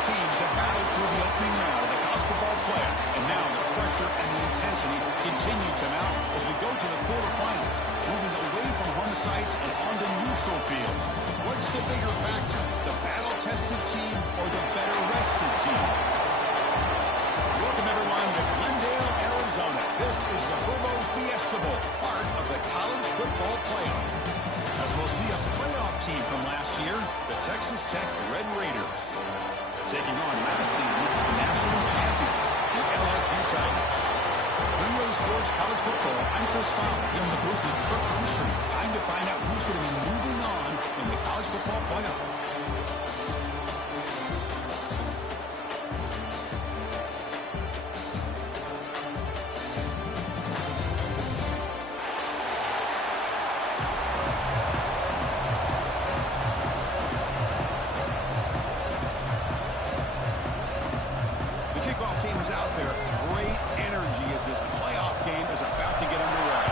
teams have battled through the opening round of the college football playoff, and now the pressure and the intensity continue to mount as we go to the quarterfinals, moving away from home sites and onto neutral fields. What's the bigger factor, the battle-tested team or the better-rested team? Welcome, everyone, to Glendale, Arizona. This is the Verbo Fiesta Bowl, part of the college football playoff. As we'll see a playoff team from last year, the Texas Tech Red Raiders, taking on last season's national champions, the LSU Tigers. Greenway Sports College Football, I'm Chris Fowler, here in the booth with Kirk Armstrong. Time to find out who's going to be moving on in the college football playoff. Out there, great energy as this playoff game is about to get underway.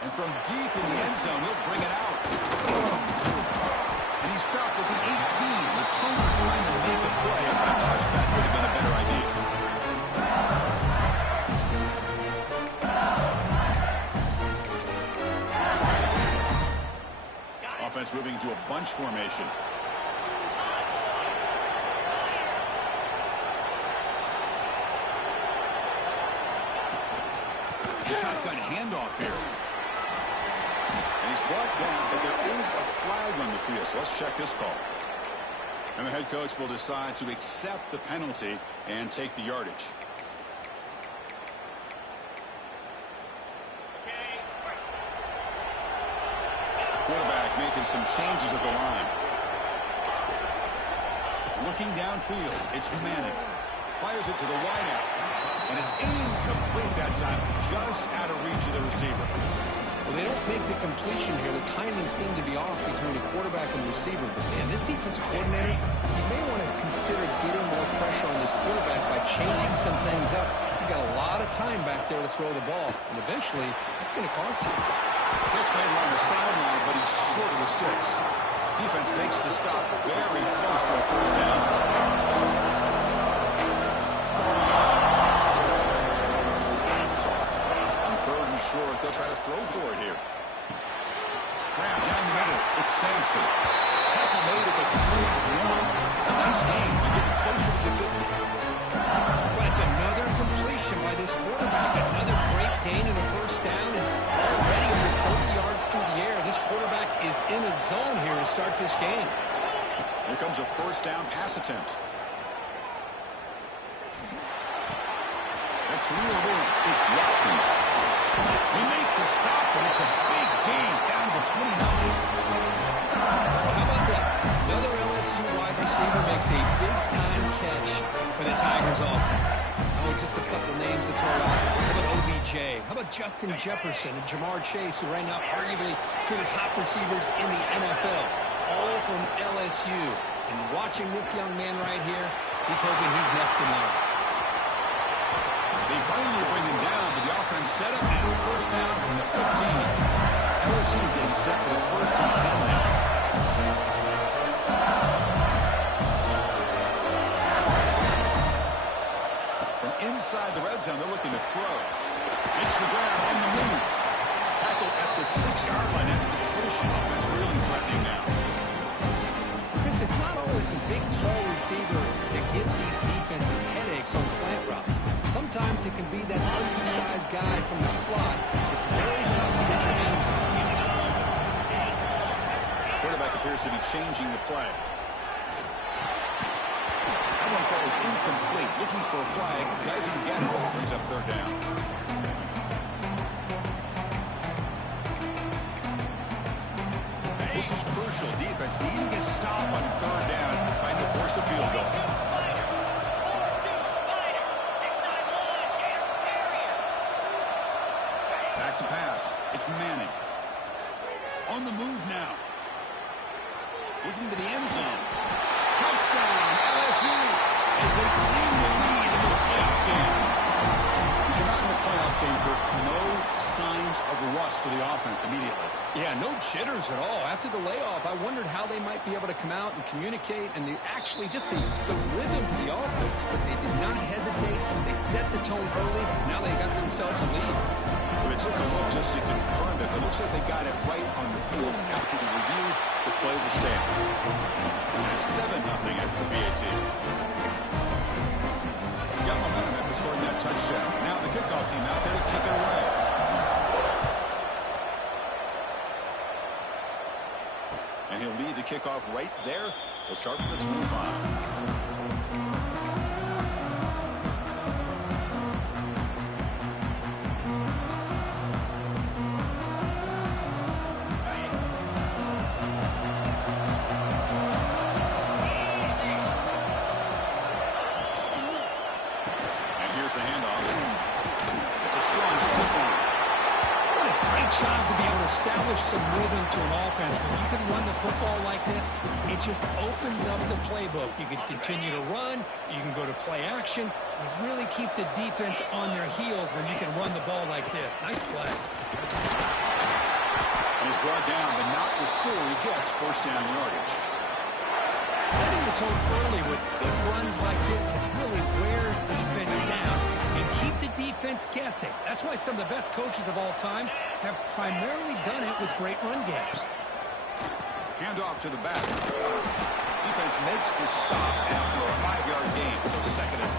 And from deep in the end zone, he'll bring it out. And he's stopped at the 18. The Tigers trying to make a play. A touchback would have been a better idea. Offense moving into a bunch formation. Shotgun handoff here. And he's brought down, but there is a flag on the field, so let's check this call. And the head coach will decide to accept the penalty and take the yardage. Quarterback making some changes at the line. Looking downfield, it's Manning. Fires it to the wideout. And it's incomplete that time, just out of reach of the receiver. Well, they don't make the completion here. The timing seemed to be off between the quarterback and the receiver. But, man, this defensive coordinator, he may want to consider getting more pressure on this quarterback by changing some things up. He got a lot of time back there to throw the ball, and eventually, that's going to cost you. Catch made along the sideline, but he's short of the sticks. Defense makes the stop very close to a first down. Short, they'll try to throw for it here. Graham down the middle. It's Sampson. Tackle made at the 41. It's a nice game. We get closer to the 50. Well, it's another completion by this quarterback. Another great gain in the first down. And already over 30 yards through the air, this quarterback is in a zone here to start this game. Here comes a first down pass attempt. That's real good. It's Watkins. We make the stop, and it's a big gain down to 29. Well, how about that? Another LSU wide receiver makes a big-time catch for the Tigers offense. Oh, just a couple names to throw out. How about OBJ? How about Justin Jefferson and Jamar Chase, who right now arguably two of the top receivers in the NFL, all from LSU. And watching this young man right here, he's hoping he's next in line. They finally bring him down, but the offense set up and first down from the 15. LSU getting set for the 1st and 10 now. From inside the red zone, they're looking to throw. Hits the ground on the move. Tackle at the 6-yard line after the completion. Offense really threatening now. Chris, it's not always the big, tall receiver that gives these defenses headaches on slant routes. Sometimes it can be that undersized guy from the slot. It's very tough to get your hands on. Quarterback appears to be changing the play. That one falls incomplete. Looking for a flag. Doesn't get it. Brings up third down. This is crucial. Defense needing a stop on third down, trying to force a field goal. Back to pass. It's Manning. On the move now. Looking to the end zone. Touchdown, LSU, as they claim the lead in this playoff game. You come out in the playoff game for no signs of rust for the offense immediately. Yeah, no jitters at all. After the layoff, I wondered how they might be able to come out and communicate and actually just the rhythm to the offense. But they did not hesitate. They set the tone early. Now they got themselves a lead. Well, they took a look just to confirm it. It looks like they got it right on the field. After the review, the play will stand. And it's 7-0 after the BAT. Got momentum after scoring that touchdown. Now the kickoff team out there to kick it away. And he'll lead the kickoff right there. He'll start from the 25. Establish some rhythm to an offense. When you can run the football like this, it just opens up the playbook. You can continue to run. You can go to play action. You really keep the defense on their heels when you can run the ball like this. Nice play. And he's brought down, but not before he gets first down yardage. Setting the tone early with good runs like this can really wear defense down and keep the defense guessing. That's why some of the best coaches of all time have primarily done it with great run games. Hand off to the back. Defense makes the stop after a 5-yard gain, so 2nd and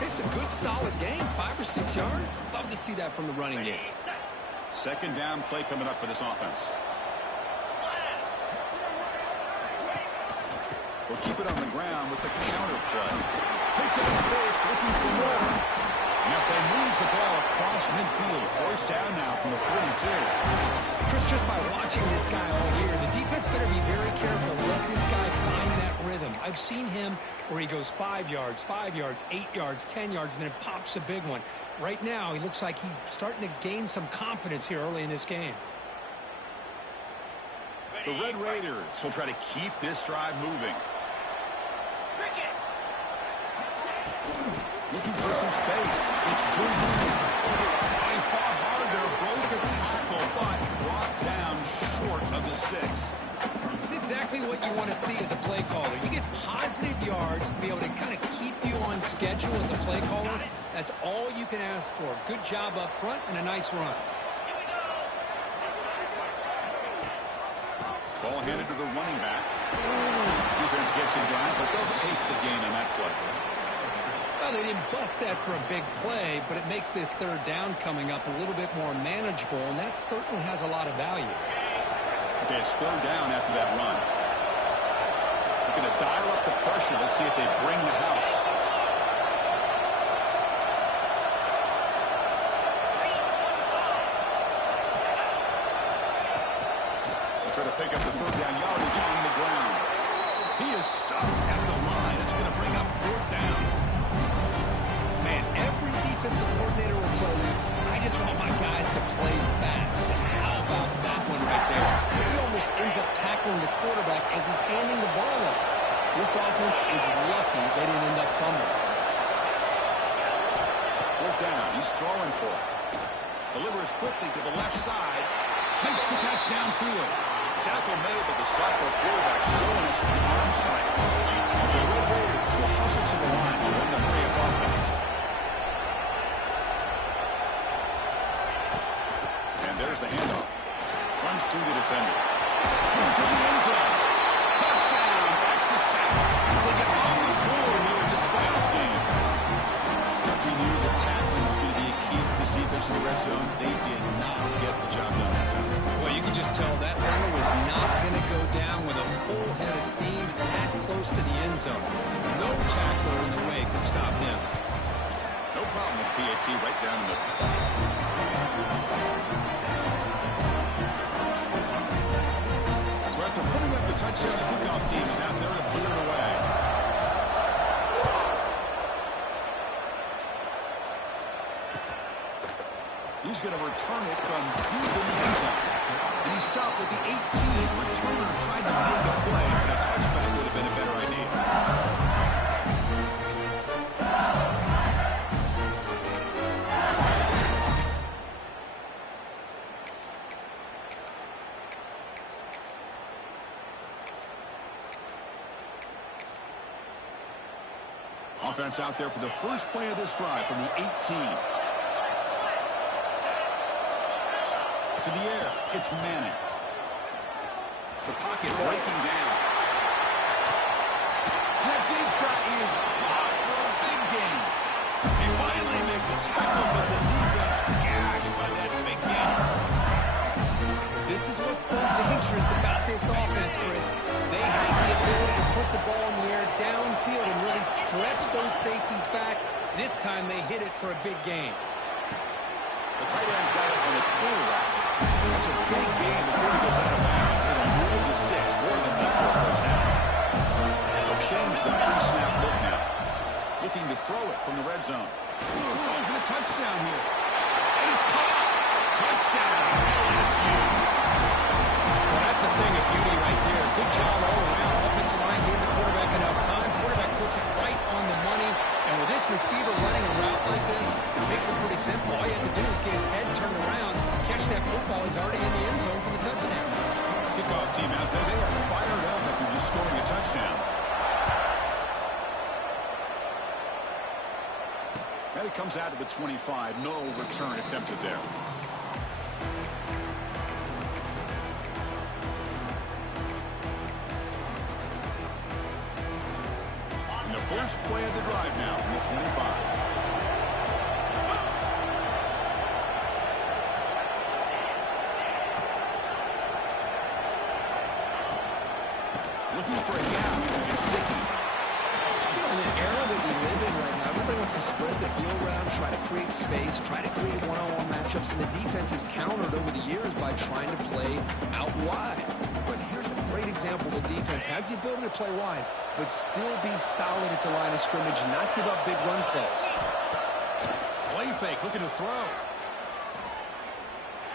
5. It's a good, solid game, 5 or 6 yards. Love to see that from the running game. 2nd down play coming up for this offense. We'll keep it on the ground with the counter play. Takes it in the face, looking for more. Now they moves the ball across midfield. First down now from the 42. Chris, just by watching this guy all year, the defense better be very careful. Let this guy find that rhythm. I've seen him where he goes 5 yards, 8 yards, 10 yards, and then it pops a big one. Right now, he looks like he's starting to gain some confidence here early in this game. The Red Raiders will try to keep this drive moving. Looking for some space. It's Jordan. He fought hard there, broke a tackle, but brought down short of the sticks. It's exactly what you want to see as a play caller. You get positive yards to be able to kind of keep you on schedule as a play caller. That's all you can ask for. Good job up front and a nice run. Ball handed to the running back. Defense gets him down, but they'll take the gain on that play. Well, they didn't bust that for a big play, but it makes this 3rd down coming up a little bit more manageable, and that certainly has a lot of value. Okay, it's 3rd down after that run. They're going to dial up the pressure. Let's see if they bring the house. They'll try to pick up the 3rd down yardage on the ground. He is stuffed at the line. It's going to bring up 4th down. Every defensive coordinator will tell you, I just want my guys to play fast. And how about that one right there? He almost ends up tackling the quarterback as he's handing the ball off. This offense is lucky they didn't end up fumbling. 4th down. He's throwing for it. Delivers quickly to the left side. Makes the catch down through it. Tackle made, but the sophomore quarterback showing us the arm strength. The Red Raiders will hustle to the line to win the hurry-up offense. And there's the handoff. Runs through the defender. Into the end zone. Touchdown, Texas Tech. As they get on the board here in this playoff game. We knew the tackling was going to be a key for this defense in the red zone. They did not get the job done that time. Well, you can just tell that runner was not going to go down with a full head of steam that close to the end zone. No tackler in the way could stop him. No problem with PAT right down the middle. So after putting up the touchdown, the kickoff team is out there to clear it away. He's going to return it from deep in the end zone. And he stopped with the 18. Returner tried to make a play, but a touchback would have been a better idea. Offense out there for the first play of this drive from the 18. To the air, it's Manning. The pocket breaking down. That deep shot is caught for a big gain. They finally make the tackle, but the defense gashed by that big gain. This is what's so dangerous about this offense, Chris. They have the ability to put the ball in the air downfield and really stretch those safeties back. This time they hit it for a big gain. The tight end's got it on a corner route. That's a big gain before he goes out of bounds. It'll move the sticks more than enough for a first down. They'll change the pre-snap look now. Looking to throw it from the red zone. Going for the touchdown here. And it's caught. Touchdown, LSU. Well, that's a thing of beauty right there. Good job all around. Offensive line gave the quarterback enough time. Quarterback puts it right on the money. And with this receiver running a route like this, it makes it pretty simple. All you have to do is get his head turned around, catch that football. He's already in the end zone for the touchdown. Kickoff team out there. They are fired up after just scoring a touchdown. And it comes out to the 25. No return attempted there. And the first play of the drive now from the 25. Looking for a gap. It's Dickey. In an era that we live in right now, everybody wants to spread the field around, try to create space, try to create one-on-one matchups, and the defense has countered over the years by trying to play out wide. But here's a great example. The defense has the ability to play wide, but still be solid at the line of scrimmage, not give up big run plays. Play fake, looking to throw.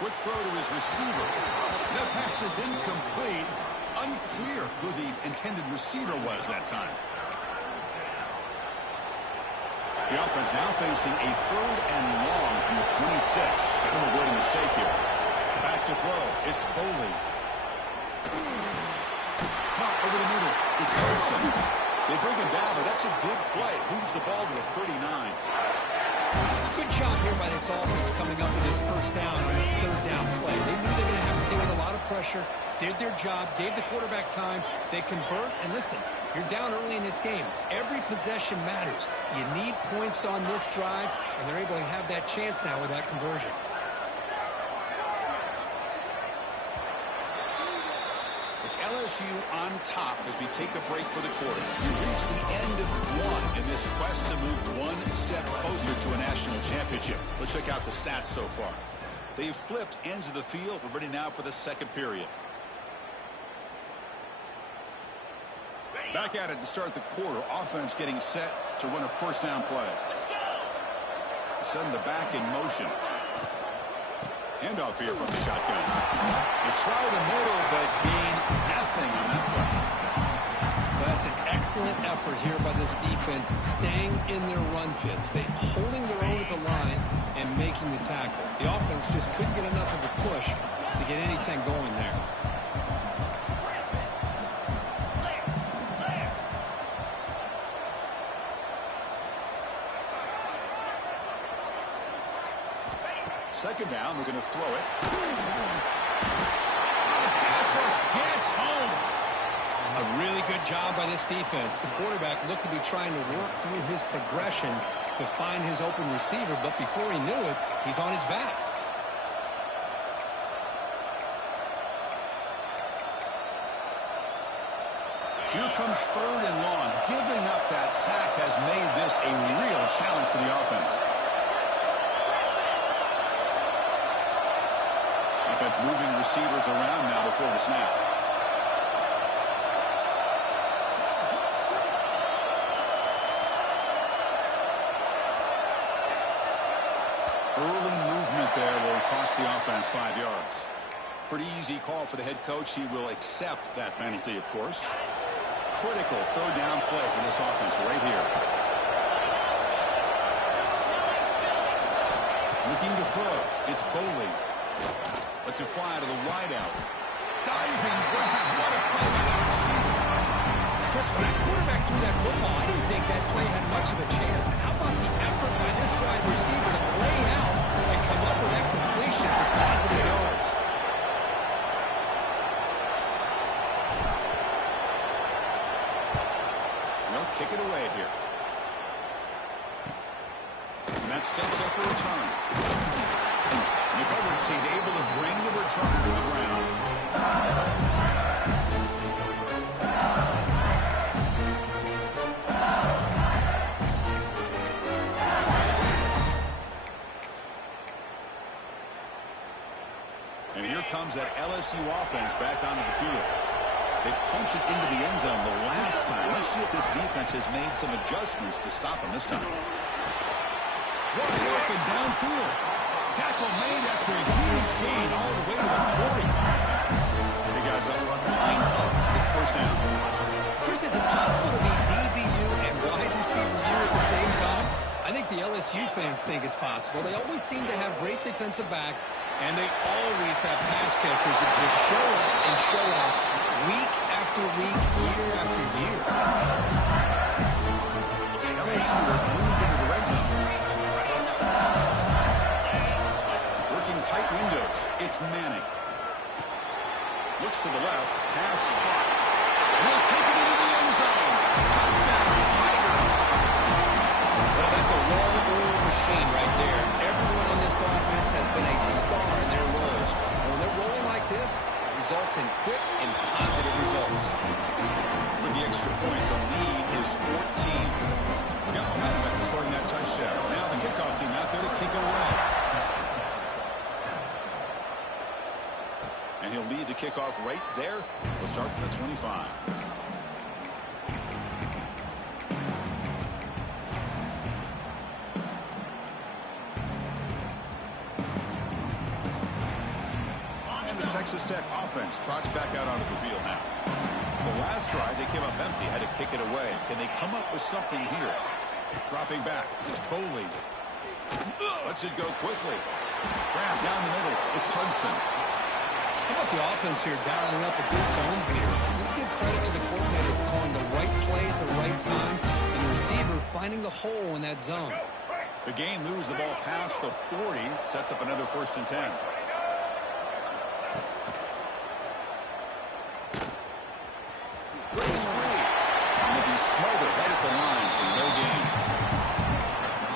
Quick throw to his receiver. That pass is incomplete. Unclear who the intended receiver was that time. The offense now facing a 3rd and long from the 26. They'll avoid a mistake here. Back to throw. It's Boley. Caught over the middle. It's Wilson. They bring him down, but that's a good play. Moves the ball to the 39. Good job here by this offense coming up with this first down on a 3rd down play. They knew they were going to have to deal with a lot of pressure, did their job, gave the quarterback time. They convert, and listen, you're down early in this game. Every possession matters. You need points on this drive, and they're able to have that chance now with that conversion. It's LSU on top as we take a break for the quarter. We reach the end of one in this quest to move one step closer to a national championship. Let's check out the stats so far. They've flipped ends of the field. We're ready now for the second period. Back at it to start the quarter. Offense getting set to run a first down play. Send the back in motion. Handoff here from the shotgun. They try the middle, but gain nothing on that play. That's an excellent effort here by this defense, staying in their run fits. They're holding their own at the line and making the tackle. The offense just couldn't get enough of a push to get anything going there. Second down, we're going to throw it. Pass rush gets home. A really good job by this defense. The quarterback looked to be trying to work through his progressions to find his open receiver, but before he knew it, he's on his back. Here comes 3rd and long. Giving up that sack has made this a real challenge for the offense. Offense moving receivers around now before the snap. Early movement there will cost the offense 5 yards. Pretty easy call for the head coach. He will accept that penalty, of course. Critical 3rd down play for this offense right here. Looking to throw. It's Boley. Lets it fly to the wideout. Diving grab. What a play by that receiver. Chris, when that quarterback threw that football, I didn't think that play had much of a chance. How about the effort by this wide receiver to lay out and come up with that completion for positive yards? They'll kick it away here. And that sets up a return. The coverage team able to bring the returner to the ground. And here comes that LSU offense back onto the field. They punched it into the end zone the last time. Let's see if this defense has made some adjustments to stop them this time. Wide open downfield. Tackle made after a huge gain all the way to the 40. Hey guys, up front, line up. It's first down. Chris, is it possible to be DBU and wide receiver U at the same time? I think the LSU fans think it's possible. They always seem to have great defensive backs, and they always have pass catchers that just show up and show out week after week, year after year. LSU has moved into the red zone. Working tight windows. It's Manning. Looks to the left. Pass caught. Will take it into the end zone. Touchdown, Tigers. Well, that's a well-oiled machine right there. Everyone on this offense has been a star in their roles. And when they're rolling like this, it results in quick and positive results. With the extra point, the lead is 14. We got momentum after scoring that touchdown. Now the kickoff team out there to kick it away. And he'll lead the kickoff right there. We'll start from the 25. And the Texas Tech offense trots back out onto the field now. The last drive, they came up empty, had to kick it away. Can they come up with something here? Dropping back. It's Boley. Lets it go quickly. Grab down the middle. It's Hudson. How about the offense here dialing up a good zone beater? Let's give credit to the coordinator for calling the right play at the right time and the receiver finding the hole in that zone. The game moves the ball past the 40, sets up another 1st and 10. Breaks free. And he'll be smothered right at the line for no gain.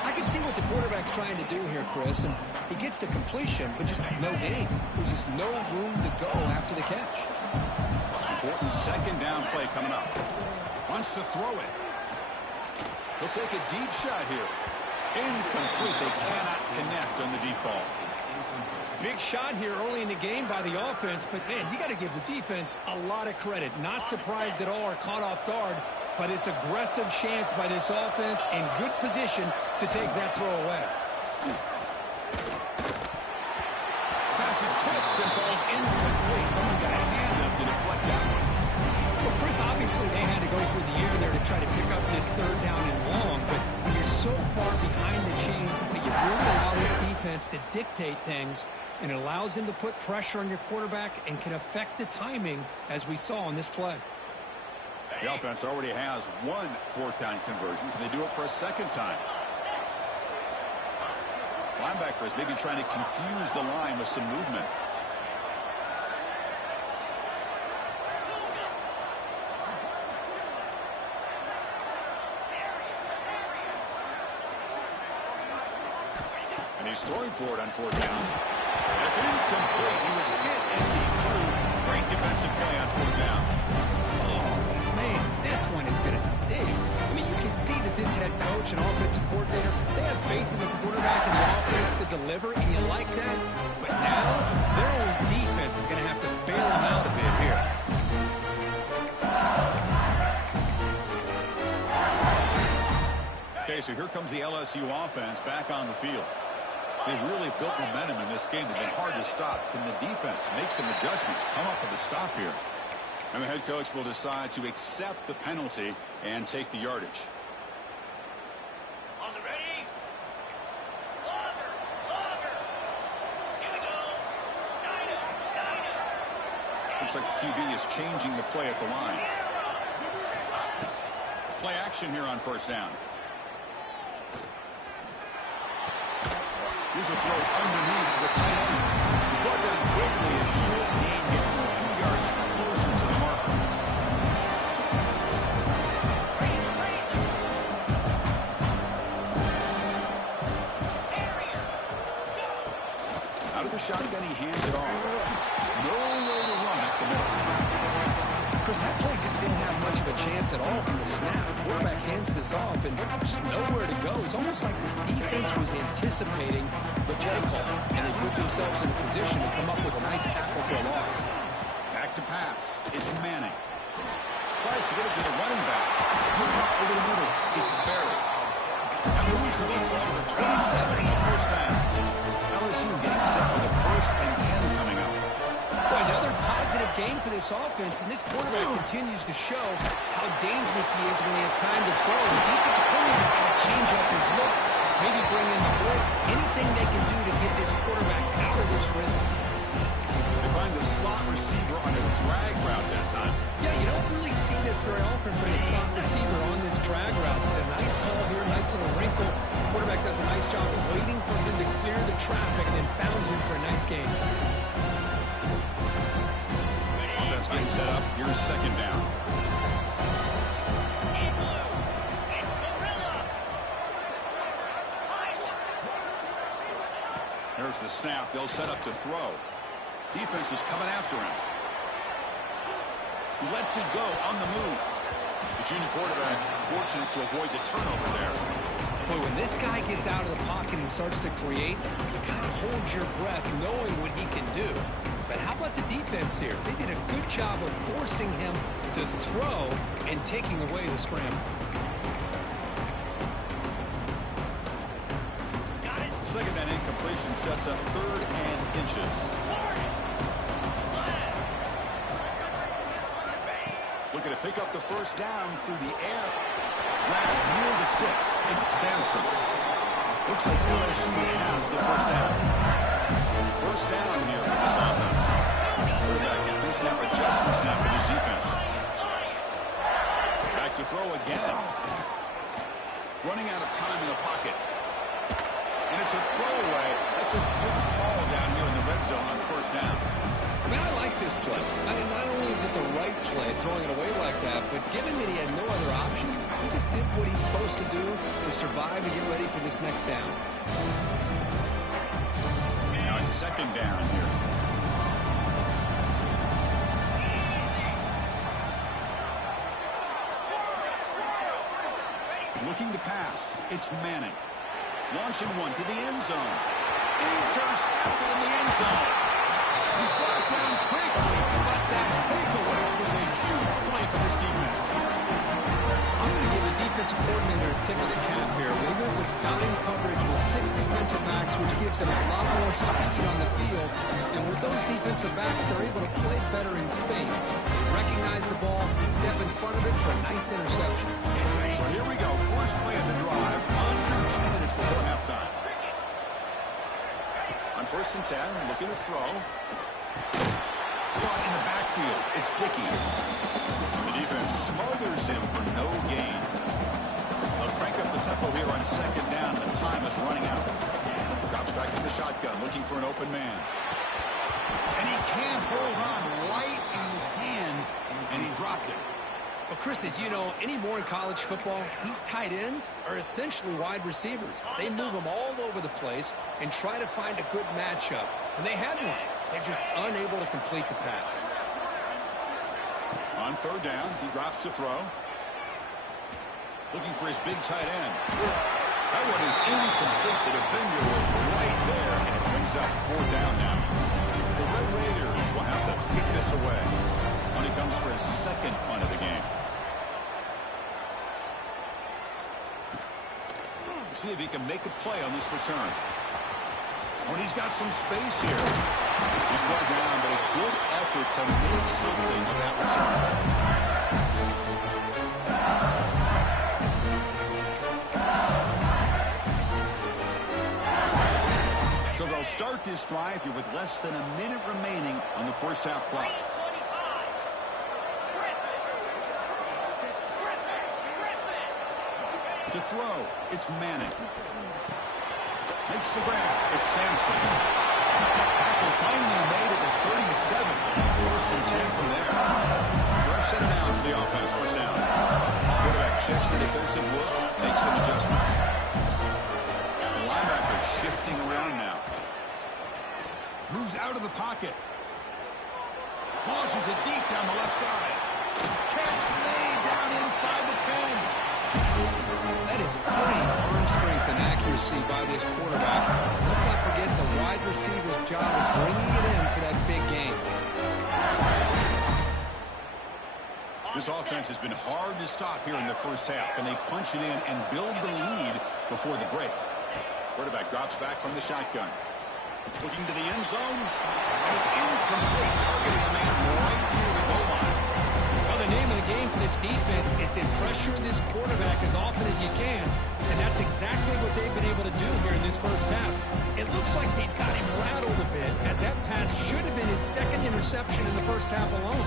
I can see what the quarterback's trying to do here, Chris, and he gets the completion, but just no gain. There's just no room to go after the catch. Important 2nd down play coming up. Wants to throw it. He'll take a deep shot here. Incomplete. They cannot connect on the deep ball. Big shot here early in the game by the offense, but, man, you got to give the defense a lot of credit. Not surprised at all or caught off guard, but it's aggressive chance by this offense and good position to take that throw away. Pass is tipped and falls incomplete. Someone got a hand up to deflect that one. Well, Chris, obviously they had to go through the air there to try to pick up this 3rd down and long, but when you're so far behind the chains, you really allow this defense to dictate things, and it allows them to put pressure on your quarterback and can affect the timing, as we saw on this play. The offense already has 1 4th down conversion. Can they do it for a 2nd time? Linebackers maybe trying to confuse the line with some movement. And he's throwing for it on 4th down. It's incomplete. He was hit as he threw. Great defensive play on 4th down. Oh, man, this one is going to sting. I mean, you can see that this head coach and offensive coordinator, they have faith in the quarterback and the offense to deliver, and you like that. But now, their own defense is going to have to bail them out a bit here. Okay, so here comes the LSU offense back on the field. They've really built momentum in this game. They've been hard to stop. Can the defense make some adjustments, come up with a stop here? And the head coach will decide to accept the penalty and take the yardage. On the ready. Logger. Here we go. Niner. Looks like the QB is changing the play at the line. Play action here on first down. Here's a throw underneath the tight end. He's brought down quickly. A short gain gets them a few yards closer to the marker. Out of the shotgun, he hands it off. Nowhere to run at the middle. Chris, that play just didn't have much of a chance at all from the snap. Quarterback hands this off, and there's nowhere to go. It's almost like the defense was anticipating the play call, and they put themselves in a position to come up with a nice tackle for a loss. Back to pass. It's Manning. Tries to get it to the running back. Moves up over the middle. It's buried. And moves the football to the 27 on first down. LSU getting set with a 1st and 10 coming up. Boy, another positive game for this offense, and this quarterback continues to show how dangerous he is when he has time to throw. The defensive coordinator's got to change up his looks, maybe bring in the blitz, anything they can do to get this quarterback out of this rhythm. They find the slot receiver on a drag route that time. Yeah, you don't really see this very often from the slot receiver on this drag route. But a nice call here, nice little wrinkle. The quarterback does a nice job of waiting for him to clear the traffic and then found him for a nice game. Offense being set up. Here's second down. There's the snap. They'll set up to throw. Defense is coming after him. Lets it go on the move. The junior quarterback fortunate to avoid the turnover there. Boy, when this guy gets out of the pocket and starts to create, you kind of hold your breath knowing what he can do. But how about the defense here? They did a good job of forcing him to throw and taking away the scramble. The second down incompletion sets up 3rd and inches. Looking to pick up the first down through the air. Grab near the sticks. It's Sampson. Looks like LSU has the first down. First down here for this offense. Quarterback in pre-snap adjustment snap for this defense. Back to throw again. Running out of time in the pocket. And it's a throwaway. That's a good call down here in the red zone on first down. I mean, I like this play. I mean, not only is it the right play, throwing it away like that, but given that he had no other option, he just did what he's supposed to do to survive and get ready for this next down. Now it's second down here. Looking to pass. It's Manning. Launching one to the end zone. Intercepted in the end zone. He's brought down quickly, but that takeaway was a huge play for this defense. I'm going to give the defensive coordinator a tip of the cap here. They went with dime coverage with 6 defensive backs, which gives them a lot more speed on the field. And with those defensive backs, they're able to play better in space. Recognize the ball, step in front of it for a nice interception. So here we go. First play of the drive, under 2 minutes before halftime. On 1st and 10, looking to throw. Caught in the backfield. It's Dickey. The defense smothers him for no gain. They'll crank up the tempo here on second down. The time is running out. Drops back in the shotgun, looking for an open man. And he can't hold on right in his hands, and he dropped it. Well, Chris, as you know, anymore in college football, these tight ends are essentially wide receivers. They move them all over the place and try to find a good matchup. And they had one. They're just unable to complete the pass. On 3rd down, he drops to throw. Looking for his big tight end. That one is incomplete. The defender was right there, and it brings up 4th down now. The Red Raiders will have to kick this away when he comes for his 2nd punt of the game. See if he can make a play on this return. When he's got some space here. He's brought down, but a good effort to make something of that return. So they'll start this drive here with less than a minute remaining on the first half clock. To throw, it's Manning. Makes the grab. It's Sampson. Tackle finally made at the 37. First and 10 from there. Fresh set of downs for the offense. First down. Quarterback checks the defensive look, makes some adjustments. The linebacker shifting around now. Moves out of the pocket. Launches it deep down the left side. Catch made down inside the 10. That is great arm strength and accuracy by this quarterback. Let's not forget the wide receiver's job of bringing it in for that big game. This offense has been hard to stop here in the first half, and they punch it in and build the lead before the break. Quarterback drops back from the shotgun. Looking to the end zone, and it's incomplete, targeting a man right near the goal line. Well, the name of the game for this defense is to pressure this quarterback as often as you can, and that's exactly what they've been able to do here in this first half. It looks like they've got him rattled a bit, as that pass should have been his second interception in the first half alone.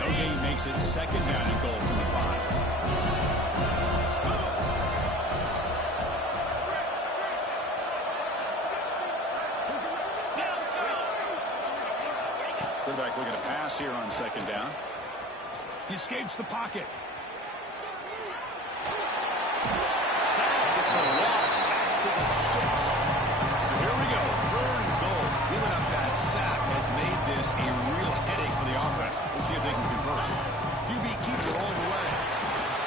No gain makes it second down and goal from the 5. Quarterback looking to pass here on second down. He escapes the pocket. Sacked. It's a loss back to the 6. So here we go. Third and goal. Giving up that sack has made this a real headache for the offense. Let's see if they can convert. QB keeper all the way.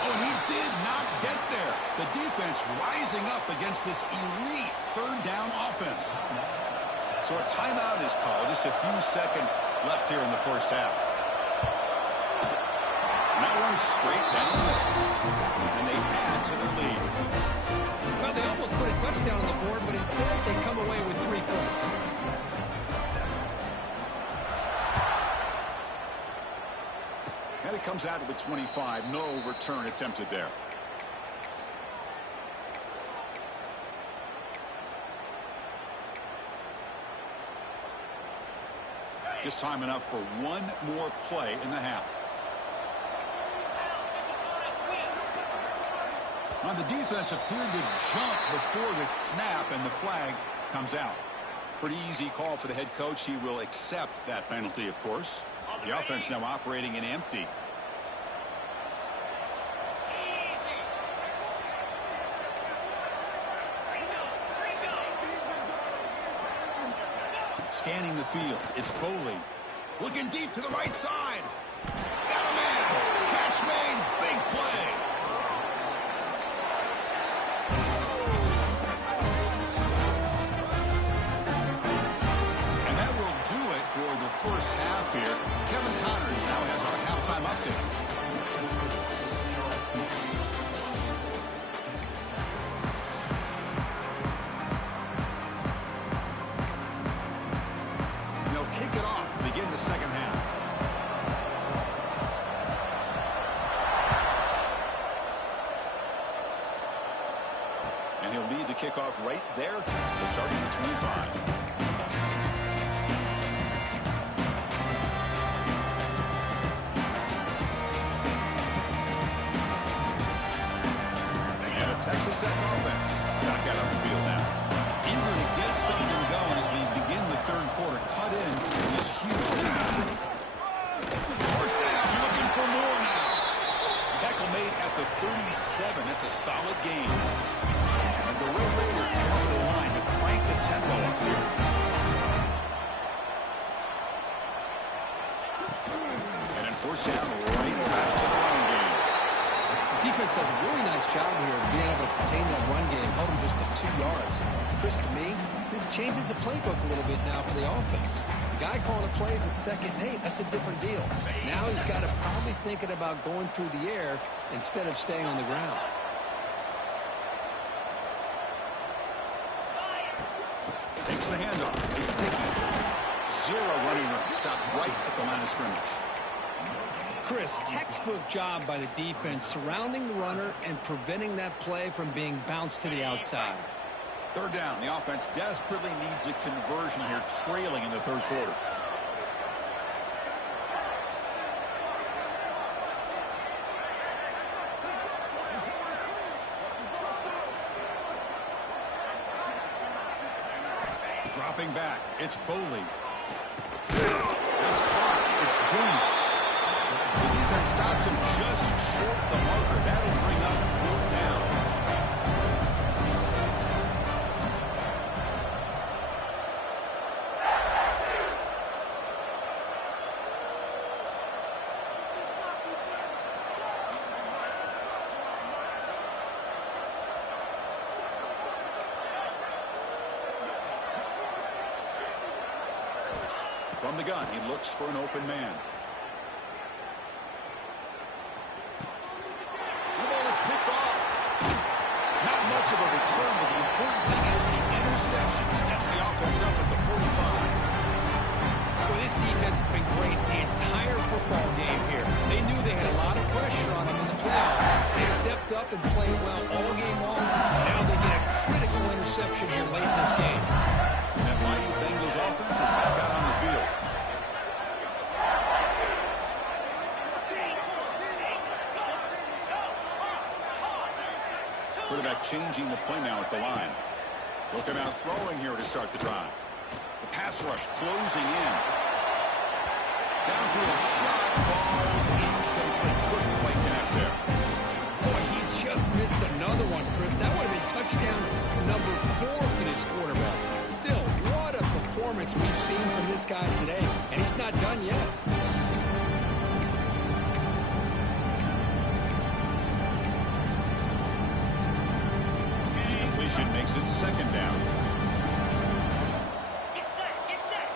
Oh, and he did not get there. The defense rising up against this elite third down offense. So a timeout is called. Just a few seconds left here in the first half. And that one's straight down. And they add to their lead. Well, they almost put a touchdown on the board, but instead they come away with 3 points. And it comes out to the 25. No return attempted there. Just time enough for one more play in the half. Now the defense appeared to jump before the snap, and the flag comes out. Pretty easy call for the head coach. He will accept that penalty, of course. The offense now operating in empty. Scanning the field, it's Boley. Looking deep to the right side. Got a man. Catch made. Big play. And that will do it for the first half here. Kevin Connors now has our halftime update. Second half. And he'll lead the kickoff right there, starting at 25. And a Texas Tech offense back out on the field now. Eager to get something going as we begin the third quarter. Cut in this huge lead. First down, looking for more now. Tackle made at the 37. That's a solid gain. And the Red Raiders come up the line to crank the tempo up here. And then first down, right back to the run game. Defense does a really nice job here of being able to contain that run game, held him just to 2 yards. Chris, to me, this changes the playbook a little bit now for the offense. The guy calling the plays at 2nd and 8, that's a different deal. Now he's got to probably thinking about going through the air instead of staying on the ground. Takes the handoff. It's Dickey. 0 running room. Stopped right at the line of scrimmage. Chris, textbook job by the defense surrounding the runner and preventing that play from being bounced to the outside. Third down. The offense desperately needs a conversion here, trailing in the third quarter. Dropping back, it's Boley. It's caught. It's Junior. The defense stops him just short of the marker. That'll bring up 4th down. From the gun, he looks for an open man. The ball is picked off. Not much of a return, but the important thing is the interception sets the offense up at the 45. Well, this defense has been great the entire football game here. They knew they had a lot of pressure on them in the playoffs. They stepped up and played well all game long, and now they get a critical interception here late in this game. That mighty Bengals offense is back out on the field. Quarterback changing the play now at the line. Look him out throwing here to start the drive. The pass rush closing in. Downfield shot, balls incomplete. Couldn't quite connect there. Boy, he just missed another one, Chris. That would have been touchdown number 4 for this quarterback. Still, what a performance we've seen from this guy today. And he's not done yet. Completion makes it 2nd down. Get set, get set.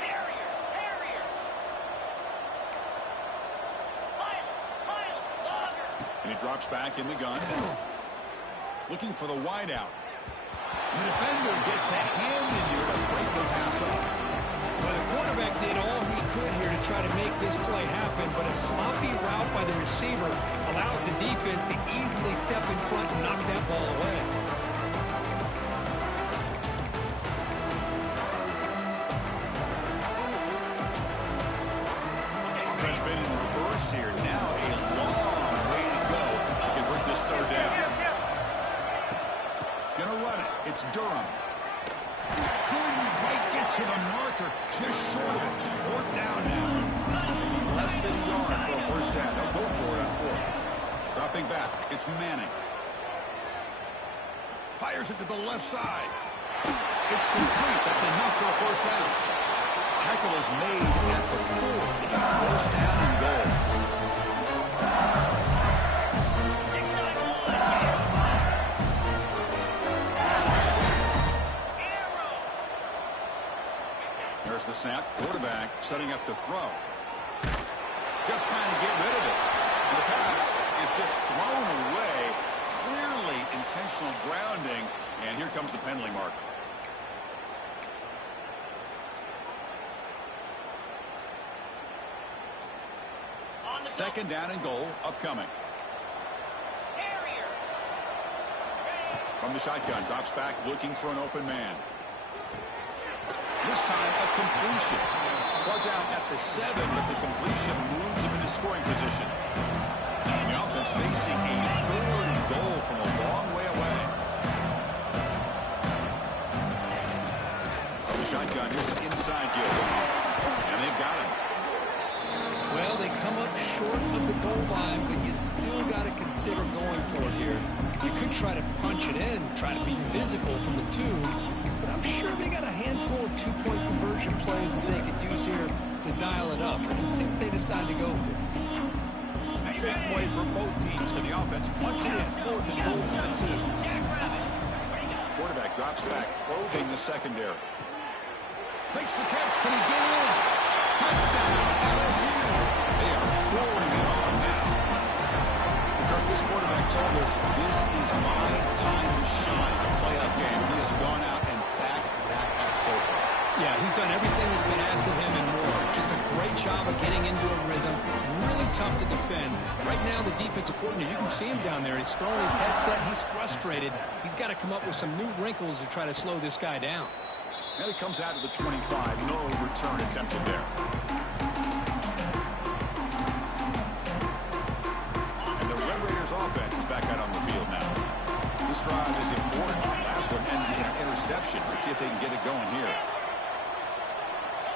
Terrier, Terrier. Mile, Logger. And he drops back in the gun. Looking for the wideout. The defender gets a hand in here to break the pass up. Well, the quarterback did all he could here to try to make this play happen, but a sloppy route by the receiver allows the defense to easily step in front and knock that ball away. Offense been in reverse here. Now a long way to go to convert this 3rd down. Gonna run it. It's Durham. Couldn't quite get to the marker. Just short of it. 4th down now. Less than a yard for a 1st down. They'll go for it on 4th. Dropping back. It's Manning. Fires it to the left side. It's complete. That's enough for a 1st down. Tackle is made at the 4. And 1st down and goal. There's the snap. Quarterback setting up to throw. Just trying to get rid of it. And the pass is just thrown away. Clearly intentional grounding. And here comes the penalty mark. Second down and goal upcoming. Terrier. From the shotgun, drops back looking for an open man. This time a completion. Brought down at the 7, but the completion moves him into scoring position. And the offense facing a 3rd and goal from a long way away. From the shotgun, here's an inside give. And they've got him. Well, they come up short of the goal line, but you still got to consider going for it here. You could try to punch it in, try to be physical from the 2, but I'm sure they got a handful of 2-point conversion plays that they could use here to dial it up. Let's see what they decide to go for. Big play for both teams. Can the offense punch it in? 4th and goal from the 2. Quarterback drops back, probing the secondary. Makes the catch. Can he get in? Touchdown, LSU. They are pouring it on now. Kirk, this quarterback told us this is my time to shine in a playoff game. He has gone out and backed that up so far. Yeah, he's done everything that's been asked of him and more. Just a great job of getting into a rhythm. Really tough to defend. Right now, the defensive coordinator, you can see him down there. He's throwing his headset. He's frustrated. He's got to come up with some new wrinkles to try to slow this guy down. And it comes out to the 25. No return attempted there. And the Red Raiders offense is back out on the field now. This This drive is important. Last one ended in an interception. Let's see if they can get it going here.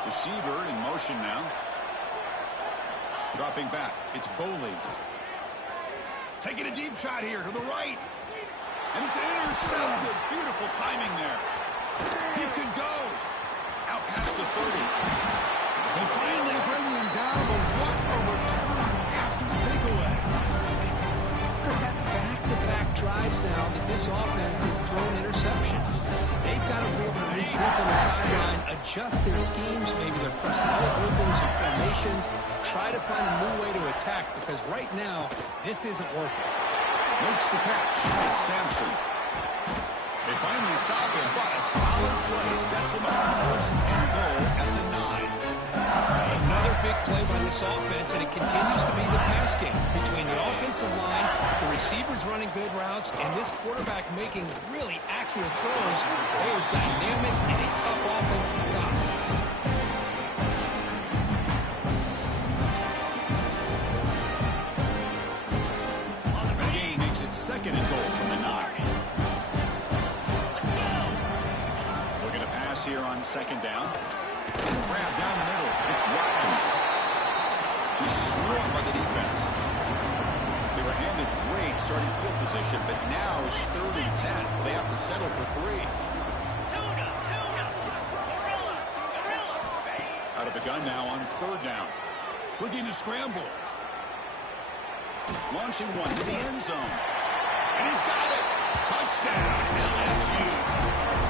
Receiver in motion now. Dropping back. It's Boley. Taking a deep shot here to the right. And it's intercepted. Beautiful timing there. He could go. Out past the 30. They finally bring him down, but what a return after the takeaway. Chris, that's back-to-back drives now that this offense has thrown interceptions. They've got to be able to regroup on the sideline, adjust their schemes, maybe their personnel groupings and formations, try to find a new way to attack, because right now, this isn't working. Makes the catch. It's Sampson. They finally stop him, but a solid play sets him up first and goal at the 9. Another big play by this offense, and it continues to be the pass game between the offensive line, the receivers running good routes, and this quarterback making really accurate throws. They are dynamic and a tough offense to stop. The game makes it second and goal from the 9. Looking to pass here on second down. Grab down the middle. It's Watkins. He's swarmed by the defense. They were handed great starting field position, but now it's 3rd and 10. They have to settle for 3. Out of the gun now on 3rd down. Looking to scramble. Launching one to the end zone. And he's got it. Touchdown, LSU.